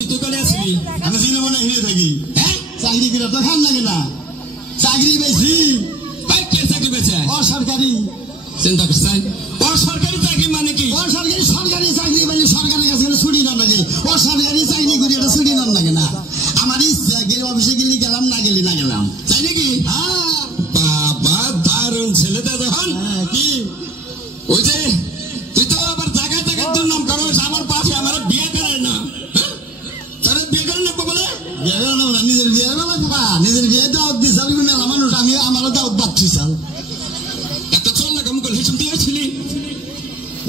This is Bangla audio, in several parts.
তুই কোনে আসবি? আমি জিনে মনে হিরে থাকি। হ্যাঁ চাকরি করে তো খান লাগে না। চাকরি পাইছি। ভাই কে চাকরি পেয়েছে? অসরকারি। চিন্তা করছেন অসরকারি চাকরি মানে কি? সরকারি চাকরি মানে সরকারের কাছে ছুটি না লাগে। অসরকারি চাকরি করি এটা ছুটি না লাগে না। আমার ইচ্ছা গেলে অফিসে গেলে গেলাম, না গেলে না গেলাম। তাই নাকি? বাবা দারুণ ছেলেটা যখন কি ওই যে তুই তো আবার জায়গায় জায়গায় তোর নাম করো আমার পাশে আমার বিয়ে করায় না। তাহলে বিয়ে করেন না বলে বিয়ে না নিজের বিয়ে না বাবা নিজের বিয়ে দাওয়াত দিস আমি মেলা মানুষ আমি আমারও দাওয়াত পাচ্ছি স্যার একটা চল না কেমন করে হিসেব দিয়েছিলি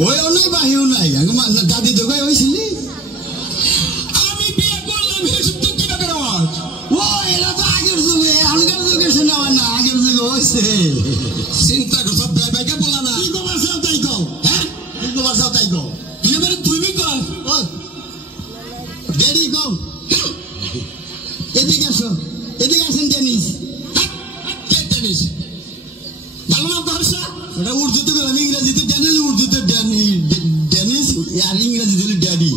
ওইও নাই বাহিও নাই দাদি তো গায়ে হয়েছিলি আমি বিয়ে করলাম হিসেব তুই কি করে আমার ও এরা তো আগের যুগে আগের যুগে শোনা না আগের যুগে হয়েছে চিন্তা কর সব ভাইকে বলা না কি তোমার সাথে তাই কও হ্যাঁ কি তোমার সাথে তাই কও তুই এবারে তুমি কর ও দেরি কও এদিকে আসেন টেনিস কে টেনিস ভালো নাম তো হর্ষা ওটা উর্দুতে বললাম ইংরেজিতে টেনিস উর্দুতে টেনিস আর ইংরেজিতে ড্যাডি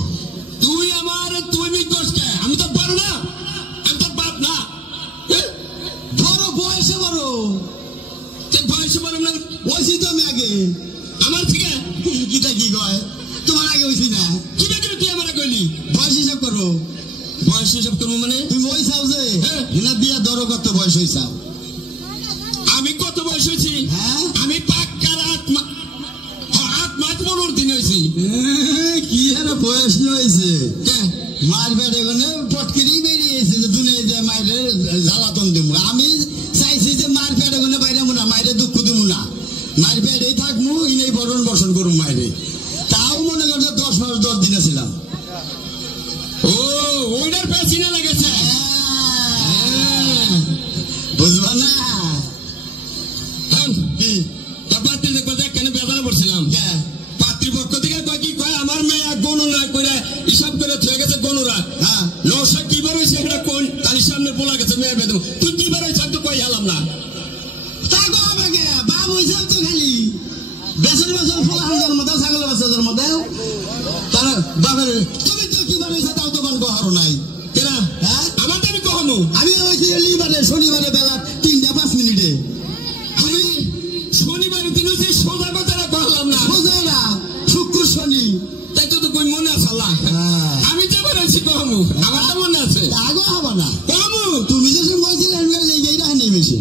তুই আমার তুমি কষ্টে আমি তো পারো না আমি তো বাপ না বড় বয়সে বড় বয়সে বড় না ওইছি তো আমি আগে আমার থেকে কিটা কি কয় তোমার আগে হইছি না কি বেকার তুই আমার কইলি বয়স হিসাব করো বয়স হিসাব করবো মানে তুমি ওই চাও যে হিনা দিয়া ধরো কত বয়স হইছাও আমি কত বয়স হয়েছি হ্যাঁ আমি পাক্কার 8 মাস 15 দিন হয়েছি কি আর বয়স হয়েছে কে মার পেটে গনে পটকিরি বেরিয়েছে যে দুনিয়ায় যে মায়ের জ্বালাতন দিব আমি চাইছি যে মার পেটে গনে বাইরে না মায়ের দুঃখ দিব না মার পেটেই থাকবো ইনেই বরণ বসন করুম মায়েরে তাও মনে করছে 10 মাস 10 দিনে ছিলাম ও ওইটার পেছনে লাগেছে বুঝবা না কি পাত্রী দেখবো কেন বেজারে পড়ছিলাম পাত্রীপক্ষ থেকে কয় কি কয় আমার মেয়ে গণনা করে হিসাব করে থয়ে গেছে গণরা হ্যাঁ নশা কি বার হয়েছে একটা কোন তালির সামনে বলা গেছে মেয়ের বেদম তুই কি বার হয়েছে তো কই হেলাম না তাগো আমাকে বাবু হিসাব তো খালি বেসর ফোলা হাজার মতো ছাগল বাচ্চাদের মধ্যে তারা বাবার তুমি তো কি বার হয়েছে তাও তো বান গহর নাই কেনা হ্যাঁ আমার তো আমি কখনো আমি হয়েছি লিবারে শনিবারে বেলা 3টা 5 মিনিটে আমি শনিবার দিন হচ্ছে সোজা কথাটা বললাম না বোঝা না শুক্র শনি তাই তো কই মনে আছে আল্লাহ আমি যে বেরোচ্ছি কহমু আমার তো মনে আছে আগো হবা না কহমু তুমি যে বলছিলে এইটা নেই বেশি